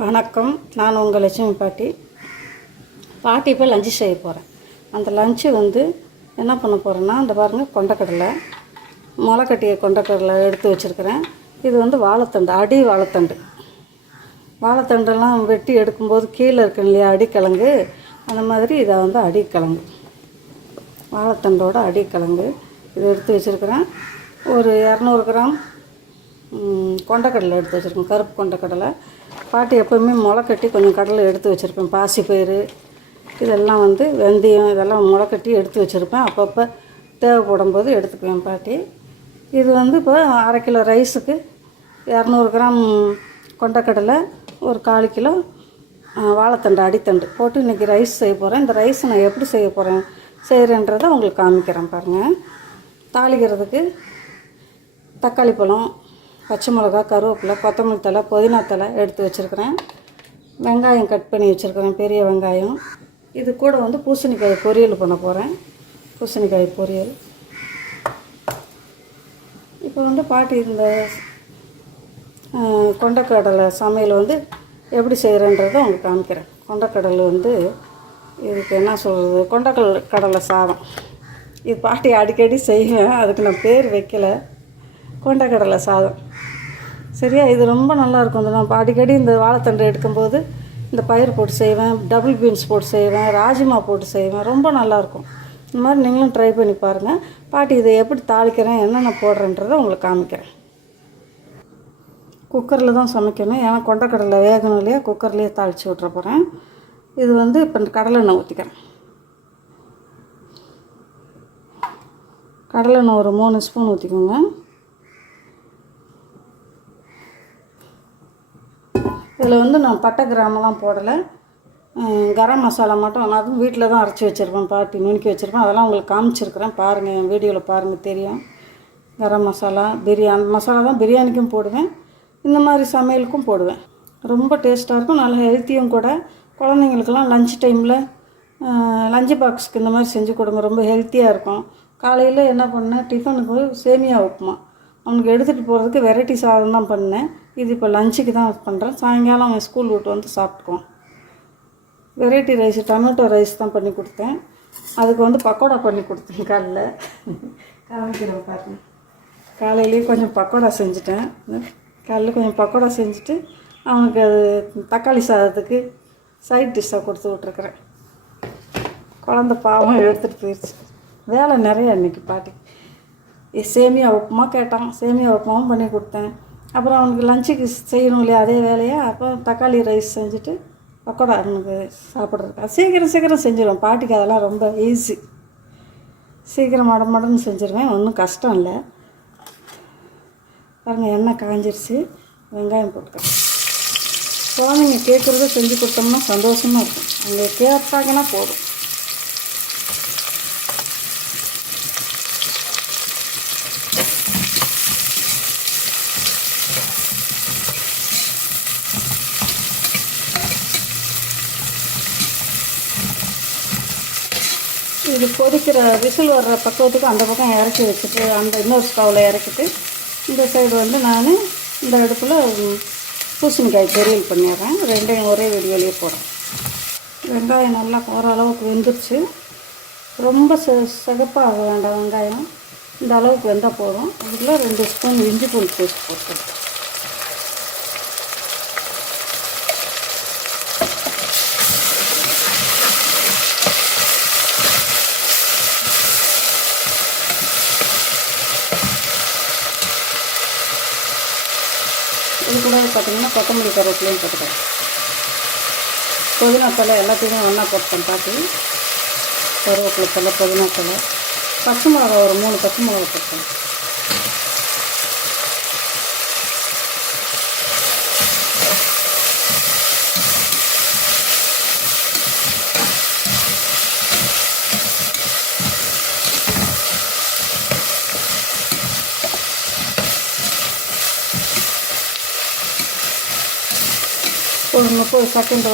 வணக்கம். நான் உங்கள் லட்சுமி பாட்டி. பாட்டி இப்போ லஞ்சு செய்ய போகிறேன் அந்த லஞ்சு வந்து என்ன பண்ண போகிறேன்னா அந்த பாருங்கள் கொண்டக்கடலை முளைக்கட்டிய கொண்டக்கடலை எடுத்து வச்சுருக்கிறேன். இது வந்து வாழைத்தண்டு அடி வாழைத்தண்டு. வாழைத்தண்டெல்லாம் வெட்டி எடுக்கும்போது கீழே இருக்கு இல்லையா அடிக்கிழங்கு. அந்த மாதிரி இதை வந்து அடிக்கிழங்கு. வாழைத்தண்டோட அடிக்கிழங்கு இதை எடுத்து வச்சுருக்கிறேன். ஒரு இரநூறு கிராம் கொண்டக்கடலை எடுத்து வச்சுருக்கேன். கருப்பு கொண்டக்கடலை. பாட்டி எப்போவுமே முளை கட்டி கொஞ்சம் கடலை எடுத்து வச்சுருப்பேன். பாசிப்பயிறு இதெல்லாம் வந்து வெந்தயம் இதெல்லாம் முளை கட்டி எடுத்து வச்சுருப்பேன். அப்பப்போ தேவைப்படும் போது எடுத்துக்குவேன் பாட்டி. இது வந்து இப்போ அரை கிலோ ரைஸுக்கு இரநூறு கிராம் கொண்டக்கடலை ஒரு கால் கிலோ வாழைத்தண்டு அடித்தண்டு போட்டு இன்றைக்கி ரைஸ் செய்ய போகிறேன் இந்த ரைஸ் நான் எப்படி செய்ய போகிறேன் செய்கிறேன்றதை உங்களுக்கு காமிக்கிறேன் பாருங்கள் தாளிக்கிறதுக்கு தக்காளி பழம் பச்சை மிளகா கருவேப்பிலை கொத்தமல்லி தழை புதினா தழை எடுத்து வச்சுருக்கிறேன். வெங்காயம் கட் பண்ணி வச்சுருக்கிறேன் பெரிய வெங்காயம். இது கூட வந்து பூசணிக்காய் பொரியல் பண்ண போகிறேன் பூசணிக்காய் பொரியல். இப்போ வந்து பாட்டி இந்த கொண்டக்கடலை சமையல் வந்து எப்படி செய்கிறேன்றதை உங்களுக்கு காமிக்கிறேன். கொண்டக்கடலை வந்து இதுக்கு என்ன சொல்கிறது கொண்டக்கடல் கடலை சாதம். இது பாட்டி அடிக்கடி செய்வேன். அதுக்கு நான் பேர் வைக்கல. கொண்டக்கடலை சாதம். சரியா? இது ரொம்ப நல்லாயிருக்கும். இந்த நான் அடிக்கடி இந்த வாழைத்தண்டை எடுக்கும்போது இந்த பயிர் போட்டு செய்வேன் டபுள் பீன்ஸ் போட்டு செய்வேன் ராஜ்மா போட்டு செய்வேன். ரொம்ப நல்லாயிருக்கும். இந்த மாதிரி நீங்களும் ட்ரை பண்ணி பாருங்கள் பாட்டி இதை எப்படி தாளிக்கிறேன் என்னென்ன போடுறேன்றதை உங்களுக்கு காமிக்கிறேன். குக்கரில் தான் சமைக்கணும். ஏன்னா கொண்டக்கடலை வேகணும் இல்லையா? குக்கர்லேயே தாளித்து விட்ற போகிறேன் இது வந்து இப்போ கடலெண்ணெய் ஊற்றிக்கிறேன் கடலெண்ணெய் ஒரு மூணு ஸ்பூன் ஊற்றிக்கோங்க இதில் வந்து நான் பட்டை கிராமெலாம் போடலை. கரம் மசாலா மட்டும் நான் அதுவும் வீட்டில் தான் அரைச்சி வச்சுருப்பேன் பாட்டி நுணுக்கி வச்சுருப்பேன். அதெல்லாம் உங்களுக்கு காமிச்சிருக்கிறேன். பாருங்கள் என் வீடியோவில் பாருங்கள் தெரியும். கரம் மசாலா பிரியாணி மசாலா தான் பிரியாணிக்கும் போடுவேன். இந்த மாதிரி சமையலுக்கும் போடுவேன். ரொம்ப டேஸ்ட்டாக இருக்கும் நல்ல ஹெல்த்தியும் கூட. குழந்தைங்களுக்கெல்லாம் லஞ்ச் டைமில் லஞ்சு பாக்ஸுக்கு இந்த மாதிரி செஞ்சு கொடுங்க ரொம்ப ஹெல்த்தியாக இருக்கும். காலையில் என்ன பண்ணேன் டிஃபனுக்கு சேமியா உப்புமா. அவனுக்கு எடுத்துகிட்டு போகிறதுக்கு வெரைட்டி சாதம் தான் பண்ணேன். இது இப்போ லஞ்சுக்கு தான் பண்ணுறேன் சாயங்காலம் அவன் ஸ்கூல் விட்டு வந்து சாப்பிட்டுக்குவான். வெரைட்டி ரைஸ் டொமேட்டோ ரைஸ் தான் பண்ணி கொடுத்தேன். அதுக்கு வந்து பக்கோடா பண்ணி கொடுத்தேன் காலைல. காமிக்கிறேன் பாருங்க. காலையிலேயே கொஞ்சம் பக்கோடா செஞ்சுட்டேன். காலையில் கொஞ்சம் பக்கோடா செஞ்சுட்டு அவனுக்கு அது தக்காளி சாதத்துக்கு சைட் டிஷ்ஷாக கொடுத்து விட்ருக்குறேன் குழந்த பாவம் எடுத்துகிட்டு போயிடுச்சு வேலை நிறைய இன்றைக்கி பாட்டி. சேமியா உப்புமா கேட்டான். சேமியா உப்புமாவும் பண்ணி கொடுத்தேன். அப்புறம் அவனுக்கு லஞ்சுக்கு செய்யணும் இல்லையா அதே வேலையாக அப்போ தக்காளி ரைஸ் செஞ்சுட்டு பக்கோடா அவனுக்கு சாப்பிட்றதுக்கு. சீக்கிரம் சீக்கிரம் செஞ்சிடுவேன் பாட்டிக்கு அதெல்லாம் ரொம்ப ஈஸி சீக்கிரம் மட மடன்னு செஞ்சிருவேன். ஒன்றும் கஷ்டம் இல்லை. பாருங்கள் எண்ணெய் காஞ்சிருச்சு. வெங்காயம் போட்டுக்கிறேன் குழந்தைங்க கேட்குறத செஞ்சு கொடுத்தோம்னா சந்தோஷமாக இருக்கும். அவங்க கேட்டாங்கன்னா போதும். இது கொதிக்கிற விசில் வர்ற பக்குவத்துக்கு அந்த பக்கம் இறக்கி வச்சுட்டு அந்த இன்னொரு ஸ்டவ்வில் இறக்கிட்டு இந்த சைடு வந்து நான் இந்த அடுப்பில் பூசணிக்காய் பொரியல் பண்ணிடுறேன். ரெண்டையும் ஒரே வெடிவெளியே போடுறேன். வெங்காயம் நல்லா ஓரளவுக்கு வெந்துருச்சு. ரொம்ப செ சிகப்பாக வேண்டாம் வெங்காயம். இந்த அளவுக்கு வெந்தால் போதும். அதில் ரெண்டு ஸ்பூன் இஞ்சி பூண்டு பேஸ்ட் போட்டுருக்கேன் கூடவே கூட கொத்தமல்லி கருவேப்பிலையும் போட்டுக்கிறேன் புதினா தலை எல்லாத்தையுமே ஒன்றா போட்டேன் பார்த்து கருவேப்பிலை தலை புதினா தலை பச்சை மிளகா ஒரு மூணு பச்சை மிளகா போட்டேன் ஒரு முப்பது செகண்ட்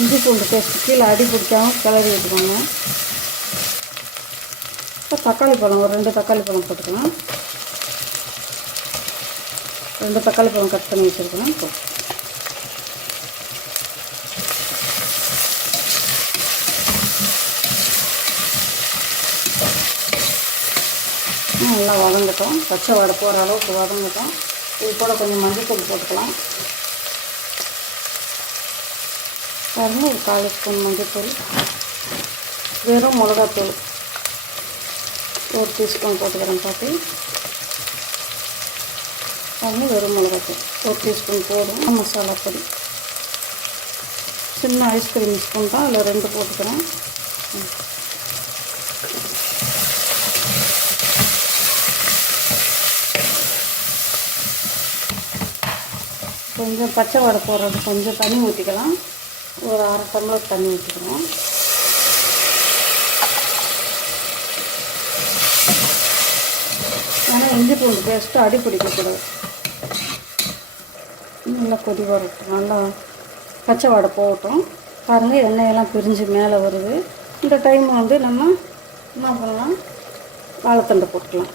இஞ்சி பூண்டு பேஸ்ட் கீழே அடி பிடிக்காமல் கிளறி விட்டுக்கோங்க இப்போ தக்காளி பழம் ஒரு ரெண்டு தக்காளி பழம் போட்டுக்கலாம். ரெண்டு தக்காளி பழம் கட் பண்ணி வச்சுருக்கலாம் இப்போ நல்லா வதங்கட்டும். பச்சை வடை போகிற அளவுக்கு வதங்கட்டும். இது கூட கொஞ்சம் மஞ்சள் தூள் போட்டுக்கலாம். பாருங்க ஒரு கால் ஸ்பூன் மஞ்சள் வெறும் மிளகாத்தூள் ஒரு டீஸ்பூன் போட்டுக்கிறேன் பார்த்து பாருங்க வெறும் மிளகாத்தூள் ஒரு டீஸ்பூன் போதும் மசாலா பொடி சின்ன ஐஸ்கிரீம் ஸ்பூன் தான் அதில் ரெண்டு போட்டுக்கிறேன் ம். கொஞ்சம் பச்சை வடை போடுறது கொஞ்சம் தண்ணி ஊற்றிக்கலாம் ஒரு அரை டம்ளர் தண்ணி ஊற்றிக்கணும் ஆனால் இஞ்சி பூண்டு பேஸ்ட்டு அடி பிடிக்கக்கூடாது. நல்லா கொதி வரட்டும் நல்லா பச்சை வடை போகட்டும். பாருங்கள் எண்ணெயெல்லாம் பிரிஞ்சு மேலே வருது. இந்த டைம் வந்து நம்ம என்ன பண்ணலாம்? வாழைத்தண்டை போட்டுக்கலாம்.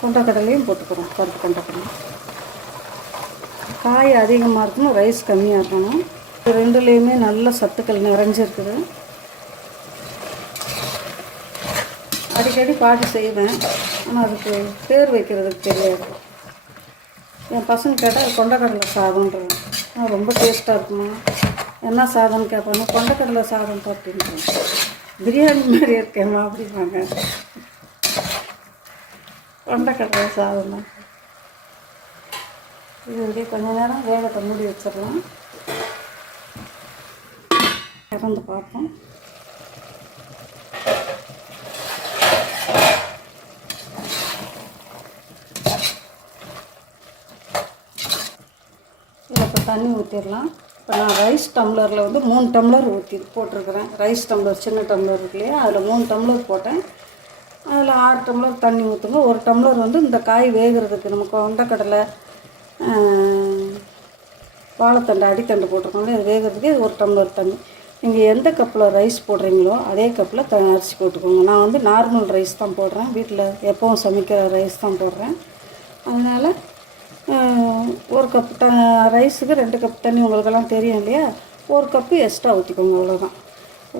கொண்டக்கடலையும் போட்டுக்கிறோம் பருப்பு கொண்டக்கடலை. காய் அதிகமாக இருக்கணும் ரைஸ் கம்மியாக இருக்கணும். ரெண்டுலேயுமே நல்ல சத்துக்கள் நிறைஞ்சிருக்குது. அடிக்கடி பாட்டு செய்வேன். ஆனால் அதுக்கு பேர் வைக்கிறதுக்கு தெரியாது. என் பசங்க கேட்டால் கொண்டக்கடலை சாதம்ன்றேன் ஆனால் ரொம்ப டேஸ்ட்டாக இருக்குமா? என்ன சாதம்னு கேட்பாங்க. கொண்டக்கடலை சாதம் பார்த்தீங்கன்னா பிரியாணி மாதிரி இருக்கேம்மா அப்படிம்பாங்க. கொண்டக்கடலை சாதம் தான் இது வந்து கொஞ்ச நேரம் வேகத்தை மூடி வச்சிடலாம். திறந்து பார்ப்போம். இப்போ தண்ணி ஊற்றிடலாம் இப்போ நான் ரைஸ் டம்ளரில் வந்து மூணு டம்ளர் ஊற்றி போட்டிருக்கிறேன். ரைஸ் டம்ளர் சின்ன டம்ளர் இருக்கு இல்லையா? அதில் மூணு டம்ளர் போட்டேன். அதில் ஆறு டம்ளர் தண்ணி ஊற்றுங்க ஒரு டம்ளர் வந்து இந்த காய் வேகிறதுக்கு நம்ம கொண்டக்கடலை வாழைத்தண்டு அடித்தண்டு போட்டிருக்கோம்ல இது வேகிறதுக்கு ஒரு டம்ளர் தண்ணி. நீங்கள் எந்த கப்பில் ரைஸ் போடுறீங்களோ அதே கப்பில் த அரிசி போட்டுக்கோங்க. நான் வந்து நார்மல் ரைஸ் தான் போடுறேன். வீட்டில் எப்பவும் சமைக்கிற ரைஸ் தான் போடுறேன். அதனால் ஒரு கப் த ரைஸுக்கு ரெண்டு கப் தண்ணி உங்களுக்கெல்லாம் தெரியும் இல்லையா? ஒரு கப்பு எக்ஸ்ட்ரா ஊற்றிக்கோங்க அவ்வளோதான்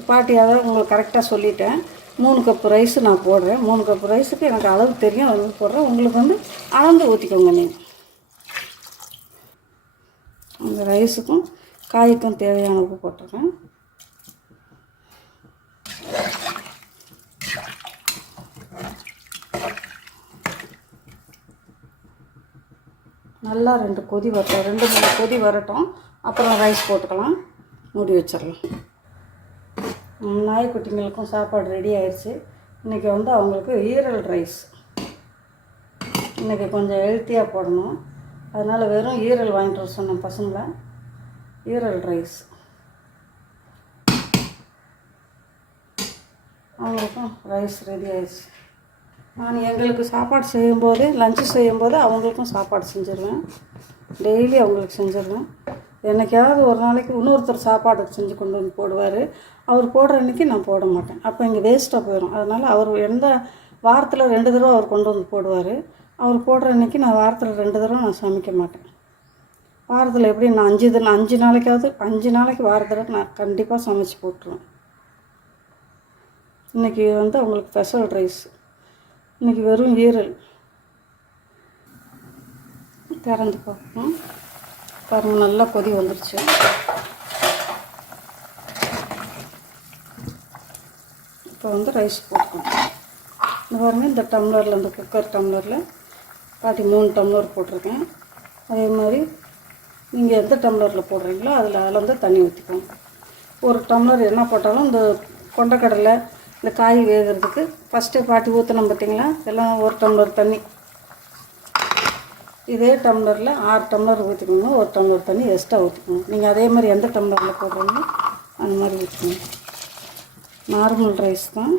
பாட்டியாக தான் உங்களுக்கு கரெக்டாக சொல்லிட்டேன். மூணு கப்பு ரைஸு நான் போடுறேன். மூணு கப்பு ரைஸுக்கு எனக்கு அளவு தெரியும் அளவு போடுறேன். உங்களுக்கு வந்து அளந்து ஊற்றிக்கோங்க நீங்கள் அந்த ரைஸுக்கும் காய்க்கும் தேவையான உப்பு போட்டுறேன் நல்லா ரெண்டு கொதி வரட்டும். ரெண்டு மூணு கொதி வரட்டும். அப்புறம் ரைஸ் போட்டுக்கலாம். மூடி வச்சிடலாம். நாய்க்குட்டிங்களுக்கும் சாப்பாடு ரெடி ஆயிடுச்சு இன்றைக்கி வந்து அவங்களுக்கு ஈரல் ரைஸ். இன்றைக்கி கொஞ்சம் ஹெல்த்தியாக போடணும். அதனால் வெறும் ஈரல் வாங்கிட்டு வர சொன்னேன் பசங்களை. ஈரல் ரைஸ். அவங்களுக்கும் ரைஸ் ரெடி ஆயிடுச்சு. நான் எங்களுக்கு சாப்பாடு செய்யும்போது லஞ்சு செய்யும்போது அவங்களுக்கும் சாப்பாடு செஞ்சிருவேன். டெய்லி அவங்களுக்கு செஞ்சிருவேன். என்னைக்காவது ஒரு நாளைக்கு இன்னொருத்தர் சாப்பாடு செஞ்சு கொண்டு வந்து போடுவார். அவர் போடுற அன்றைக்கி நான் போட மாட்டேன். அப்போ இங்கே வேஸ்ட்டாக போயிடும் அதனால் அவர் எந்த வாரத்தில் ரெண்டு தடவை அவர் கொண்டு வந்து போடுவார். அவர் போடுற அன்றைக்கி நான் வாரத்தில் ரெண்டு தடவை நான் சமைக்க மாட்டேன். வாரத்தில் எப்படி நான் அஞ்சு தினம் அஞ்சு நாளைக்காவது அஞ்சு நாளைக்கு வாரத்தில் நான் கண்டிப்பாக சமைச்சு போட்டுருவேன். இன்றைக்கி வந்து அவங்களுக்கு ஸ்பெஷல் ரைஸ் இன்றைக்கி வெறும் ஈரல். திறந்து பார்ப்போம். பாருங்கள் நல்லா கொதி வந்துருச்சு. இப்போ வந்து ரைஸ் போட்டுக்கணும். இந்த பாருங்கள் இந்த டம்ளரில் இந்த குக்கர் டம்ளரில் பாட்டி மூணு டம்ளர் போட்டிருக்கேன். அதே மாதிரி நீங்கள் எந்த டம்ளரில் போடுறீங்களோ அதில் அளந்து தண்ணி ஊற்றிக்கோங்க ஒரு டம்ளர் என்ன போட்டாலும் இந்த கொண்டக்கடலை இந்த காய் வேகிறதுக்கு ஃபஸ்ட்டு பாட்டி ஊற்றினோம் பார்த்தீங்களா எல்லாம் ஒரு டம்ளர் தண்ணி. இதே டம்ளரில் ஆறு டம்ளர் ஊற்றிக்கோங்க ஒரு டம்ளர் தண்ணி எக்ஸ்ட்ரா ஊற்றிக்கோங்க நீங்கள் அதே மாதிரி எந்த டம்ளரில் போடுறீங்களோ அந்த மாதிரி ஊற்றிக்கோங்க நார்மல் ரைஸ் தான்.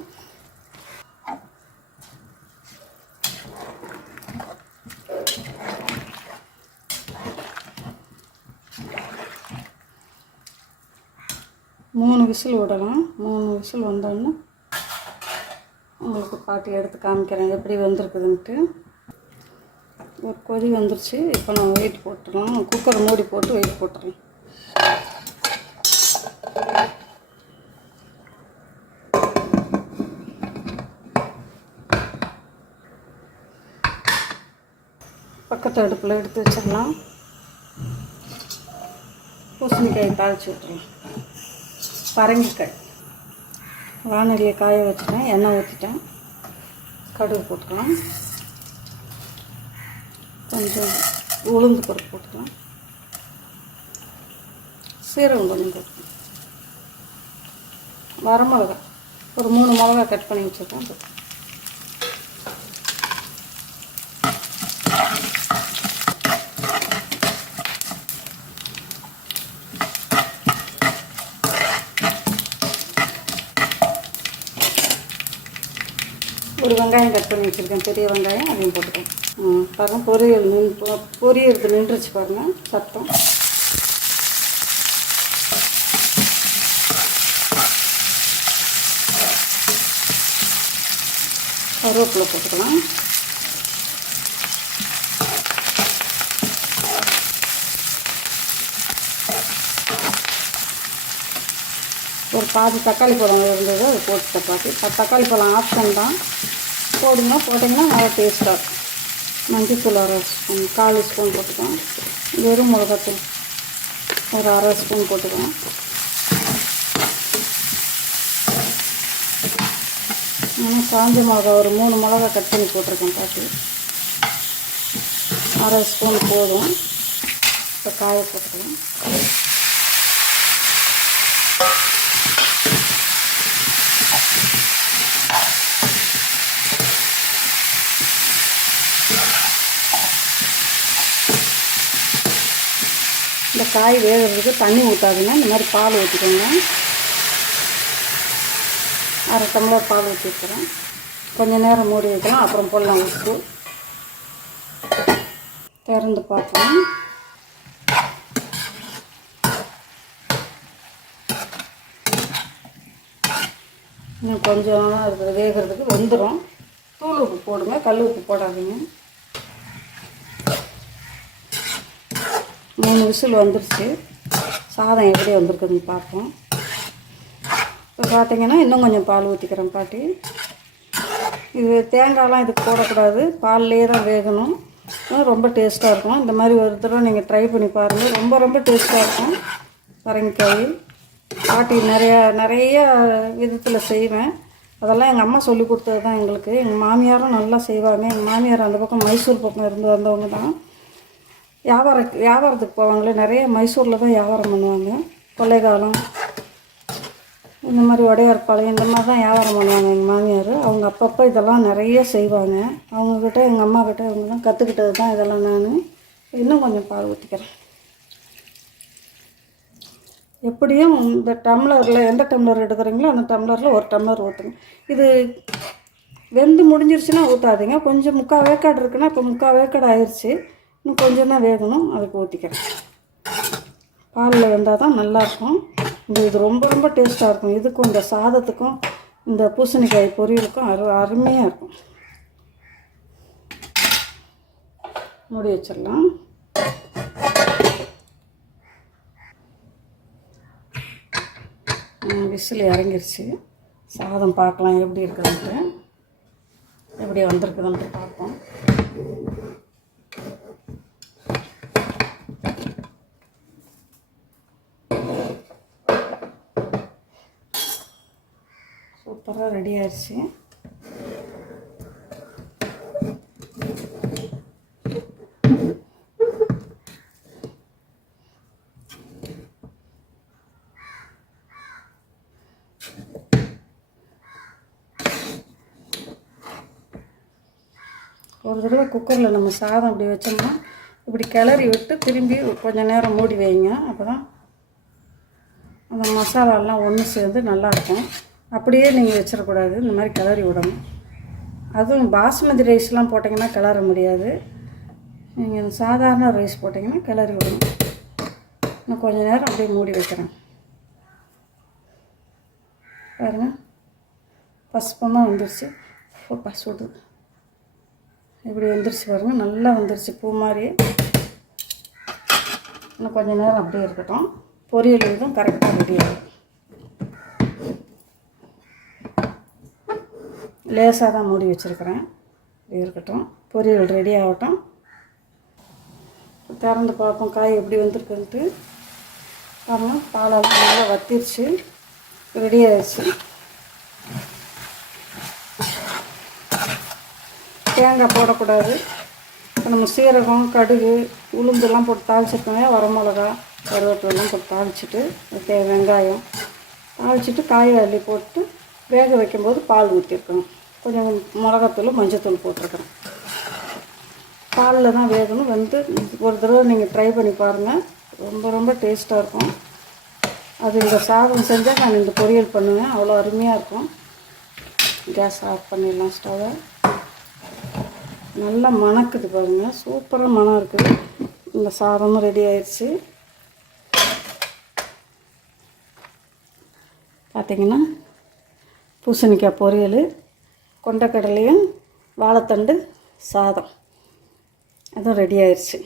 மூணு விசில் விடலாம். மூணு விசில் வந்தோடனே உங்களுக்கு பாட்டி எடுத்து காமிக்கிறேன். எப்படி வந்திருக்குதுன்ட்டு. ஒரு கொதி வந்துருச்சு. இப்போ நான் வெயிட் போட்டுடலாம் குக்கர் மூடி போட்டு வெயிட் போட்டுறேன். பக்கத்து அடுப்பில் எடுத்து வச்சிடலாம். பூசணிக்காய் தாளித்து விட்டுறலாம் பரங்கிக்காய். வானொலியை காய வச்சுட்டேன். எண்ணெய் ஊற்றிட்டேன் கடுகு போட்டுக்கலாம். கொஞ்சம் உளுந்து பருப்பு போட்டுக்கலாம். சீரகம் கொஞ்சம் போட்டுக்கலாம். வரமிளகா ஒரு மூணு மிளகா கட் பண்ணி வச்சுருக்கேன். வெங்காயம் கட் பண்ணி வச்சுருக்கேன். பெரிய வெங்காயம் அதையும் போட்டுக்கேன் ம் பாருங்க பொரியல் நின்று பொரியறது நின்றுச்சு பாருங்கள் சத்தம். கருவேப்பிலை போட்டுக்கலாம். ஒரு பாதி தக்காளி பழம் இருந்தது அது போட்டு தப்பாக்கி தக்காளி பழம் ஆப்ஷன் தான். போடுங்க. போட்டிங்கன்னா நல்லா டேஸ்ட்டாக இருக்கும். மஞ்சத்தூள் அரை ஸ்பூன் கால் ஸ்பூன் போட்டுக்கலாம். வெறும் மிளகாத்தூள் ஒரு அரை ஸ்பூன் போட்டுக்கலாம். ஆனால் காஞ்ச மிளகா ஒரு மூணு மிளகா கட் பண்ணி போட்டிருக்கேன் பாட்டி அரை ஸ்பூன் போதும். இப்போ காய போட்டுக்கலாம். காய் வேகிறதுக்கு தண்ணி ஊற்றாதுங்க இந்த மாதிரி பால் ஊற்றிக்கோங்க அரை டம்ளர் பால் ஊற்றிருக்கிறோம் கொஞ்சம் நேரம் மூடி வைக்கலாம். அப்புறம் போடலாம் உப்பு. திறந்து பார்க்கலாம். இன்னும் கொஞ்சம் அது வேகிறதுக்கு வெந்துடும் தூள் உப்பு போடுங்க. கல் உப்பு போடாதீங்க. மூணு விசில் வந்துருச்சு. சாதம் எப்படி வந்திருக்குதுன்னு பார்ப்போம். இப்போ பார்த்தீங்கன்னா இன்னும் கொஞ்சம் பால் ஊற்றிக்கிறேன் பாட்டி. இது தேங்காயெலாம் இதுக்கு போடக்கூடாது. பால்லேயே தான் வேகணும். ரொம்ப டேஸ்ட்டாக இருக்கும். இந்த மாதிரி ஒரு தடவை நீங்கள் ட்ரை பண்ணி பாருங்கள் ரொம்ப ரொம்ப டேஸ்ட்டாக இருக்கும். பரங்கிக்காய் பாட்டி நிறையா நிறைய விதத்தில் செய்வேன். அதெல்லாம் எங்கள் அம்மா சொல்லி கொடுத்தது தான் எங்களுக்கு. எங்கள் மாமியாரும் நல்லா செய்வாங்க. எங்கள் மாமியார் அந்த பக்கம் மைசூர் பக்கம் இருந்து வந்தவங்க தான். வியாபார வியாபாரத்துக்கு போவாங்களே நிறைய மைசூரில் தான் வியாபாரம் பண்ணுவாங்க. கொள்ளைக்காலம் இந்த மாதிரி உடையார்பாளையம் இந்த மாதிரி தான் வியாபாரம் பண்ணுவாங்க எங்கள் மாமியார். அவங்க அப்பப்போ இதெல்லாம் நிறைய செய்வாங்க. அவங்கக்கிட்ட எங்கள் அம்மா கிட்ட இவங்கெல்லாம் கற்றுக்கிட்டது தான் இதெல்லாம் நான். இன்னும் கொஞ்சம் பால் ஊற்றிக்கிறேன் எப்படியும் இந்த டம்ளரில் எந்த டம்ளர் எடுக்கிறீங்களோ அந்த டம்ளரில் ஒரு டம்ளர் ஊற்றுங்க இது வெந்து முடிஞ்சிருச்சுன்னா ஊற்றாதீங்க கொஞ்சம் முக்கால் வேக்காடு இருக்குன்னா இப்போ முக்கால் வேக்காடு ஆயிடுச்சு இன்னும் கொஞ்சம் தான் வேகணும் அதுக்கு ஊற்றிக்கிறேன் பாலில் வெந்தால் தான் நல்லாயிருக்கும். இந்த இது ரொம்ப ரொம்ப டேஸ்ட்டாக இருக்கும். இதுக்கும் இந்த சாதத்துக்கும் இந்த பூசணிக்காய் பொரியலுக்கும் அரு அருமையாக இருக்கும். மூடி வச்சிடலாம். விசில் இறங்கிருச்சு. சாதம் பார்க்கலாம் எப்படி இருக்குதுன்ட்டு. எப்படி வந்திருக்குதுன்ட்டு பார்ப்போம். சூப்பராக ரெடி ஆயிடுச்சு ஒரு தடவை குக்கரில் நம்ம சாதம் அப்படி வச்சோம்னா இப்படி கிளறி விட்டு திரும்பி கொஞ்சம் நேரம் மூடி வைங்க. அப்போ தான் அந்த மசாலாலாம் ஒன்று சேர்ந்து நல்லாயிருக்கும் அப்படியே நீங்கள் வச்சிடக்கூடாது. இந்த மாதிரி கிளறி விடணும். அதுவும் பாஸ்மதி ரைஸ்லாம் போட்டிங்கன்னா கிளற முடியாது. நீங்கள் சாதாரண ரைஸ் போட்டிங்கன்னா கிளறி விடணும். நான் கொஞ்ச நேரம் அப்படியே மூடி வைக்கிறேன். பாருங்க. பசுப்பமாக வந்துருச்சு. அப்பா இப்படி வந்துருச்சு பாருங்கள் நல்லா வந்துருச்சு பூ மாதிரி இன்னும் கொஞ்ச நேரம் அப்படியே இருக்கட்டும். பொரியல் இதுவும் கரெக்டாக ரெடி ஆகும் லேசாக தான் மூடி வச்சுருக்கிறேன். இருக்கட்டும். பொரியல் ரெடி ஆகட்டும். திறந்து பார்ப்போம். காய் எப்படி வந்திருக்குன்ட்டு. பாருங்க பாலெல்லாம் நல்லா வத்திருச்சு. ரெடி ஆயிடுச்சு. தேங்காய் போடக்கூடாது. இப்போ நம்ம சீரகம் கடுகு உளுந்தெல்லாம் போட்டு தாளிச்சிருக்கோங்க வரமிளகா கருவேப்பிலாம் போட்டு தாளிச்சிட்டு தே வெங்காயம் தாளிச்சிட்டு காய் அள்ளி போட்டு வேக வைக்கும்போது பால் ஊற்றிருக்கணும் கொஞ்சம் மிளகாத்தூள் மஞ்சத்தூள் போட்டிருக்கிறேன். பாலில் தான் வேகணும். வந்து ஒரு தடவை நீங்கள் ட்ரை பண்ணி பாருங்கள் ரொம்ப ரொம்ப டேஸ்ட்டாக இருக்கும். அது இந்த சாதம் செஞ்சால் நான் இந்த பொரியல் பண்ணுவேன். அவ்வளோ அருமையாக இருக்கும். கேஸ் ஆஃப் பண்ணிடலாம் ஸ்டவ்வை நல்லா மணக்குது பாருங்கள் சூப்பராக மணம் இருக்குது. இந்த சாதமும் ரெடி ஆயிடுச்சு பார்த்தீங்கன்னா பூசணிக்காய் பொரியல். கொண்டக்கடலையும் வாழைத்தண்டு சாதம். அதுவும் ரெடி ஆயிடுச்சு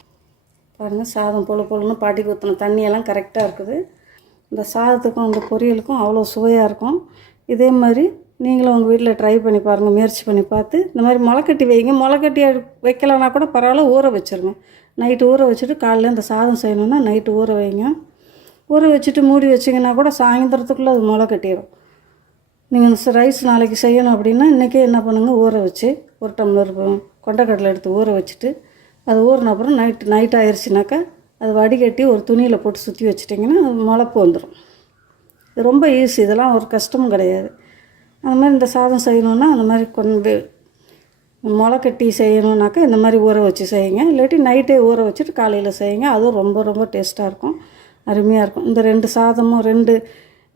பாருங்கள் சாதம் பொழு பொழுன்னு பாட்டி ஊற்றின தண்ணியெல்லாம் கரெக்டாக இருக்குது. இந்த சாதத்துக்கும் அந்த பொரியலுக்கும் அவ்வளோ சுவையாக இருக்கும். இதே மாதிரி நீங்களும் உங்கள் வீட்டில் ட்ரை பண்ணி பாருங்கள் முயற்சி பண்ணி பார்த்து. இந்த மாதிரி முளைக்கட்டி வைங்க. முளைக்கட்டி வைக்கலைன்னா கூட பரவாயில்ல ஊற வச்சுருங்க. நைட்டு ஊற வச்சுட்டு காலையில் இந்த சாதம் செய்யணுன்னா நைட்டு ஊற வைங்க. ஊற வச்சுட்டு மூடி வச்சிங்கன்னா கூட சாயந்தரத்துக்குள்ளே அது முளைக்கட்டிடும் நீங்கள் இந்த ரைஸ் நாளைக்கு செய்யணும் அப்படின்னா இன்றைக்கே என்ன பண்ணுங்கள் ஊற வச்சு ஒரு டம்ளர் கொண்டக்கடலை எடுத்து ஊற வச்சுட்டு அது ஊறின அப்புறம் நைட் நைட் ஆயிடுச்சுனாக்கா அது வடிகட்டி ஒரு துணியில் போட்டு சுற்றி வச்சிட்டிங்கன்னா அது முளப்பு வந்துடும். இது ரொம்ப ஈஸி இதெல்லாம் ஒரு கஷ்டமும் கிடையாது. அந்த மாதிரி இந்த சாதம் செய்யணுன்னா அந்த மாதிரி கொண்டு முளை கட்டி செய்யணுன்னாக்கா இந்த மாதிரி ஊற வச்சு செய்யுங்க. இல்லாட்டி நைட்டே ஊற வச்சுட்டு காலையில் செய்யுங்க. அதுவும் ரொம்ப ரொம்ப டேஸ்ட்டாக இருக்கும் அருமையாக இருக்கும். இந்த ரெண்டு சாதமும் ரெண்டு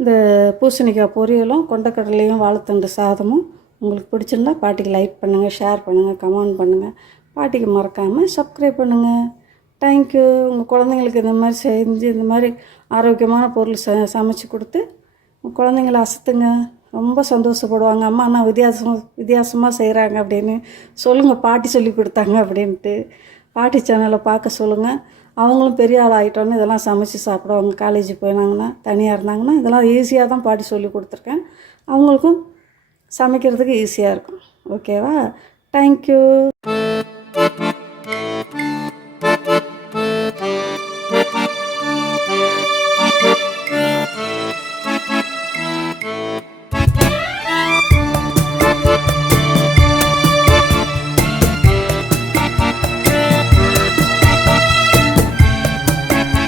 இந்த பூசணிக்காய் பொரியலும் கொண்டக்கடலையும் வாழைத்தண்டு சாதமும் உங்களுக்கு பிடிச்சிருந்தா பாட்டிக்கு லைக் பண்ணுங்கள் ஷேர் பண்ணுங்கள் கமெண்ட் பண்ணுங்கள் பாட்டிக்கு மறக்காமல் சப்ஸ்கிரைப் பண்ணுங்கள் தேங்க்யூ உங்கள் குழந்தைங்களுக்கு இந்த மாதிரி செஞ்சு இந்த மாதிரி ஆரோக்கியமான பொருள் ச சமைச்சு கொடுத்து உங்கள் குழந்தைங்கள அசத்துங்க. ரொம்ப சந்தோஷப்படுவாங்க. அம்மா அண்ணா வித்தியாசம் வித்தியாசமாக செய்கிறாங்க அப்படின்னு. சொல்லுங்கள் பாட்டி சொல்லி கொடுத்தாங்க அப்படின்ட்டு. பாட்டி சேனலை பார்க்க சொல்லுங்கள் அவங்களும் பெரிய ஆள் ஆகிட்டோன்னு இதெல்லாம் சமைச்சு சாப்பிடுவாங்க காலேஜ் போயினாங்கன்னா தனியாக இருந்தாங்கன்னா இதெல்லாம் ஈஸியாக தான் பாட்டி சொல்லி கொடுத்துருக்கேன். அவங்களுக்கும் சமைக்கிறதுக்கு ஈஸியாக இருக்கும். ஓகேவா தேங்க்யூ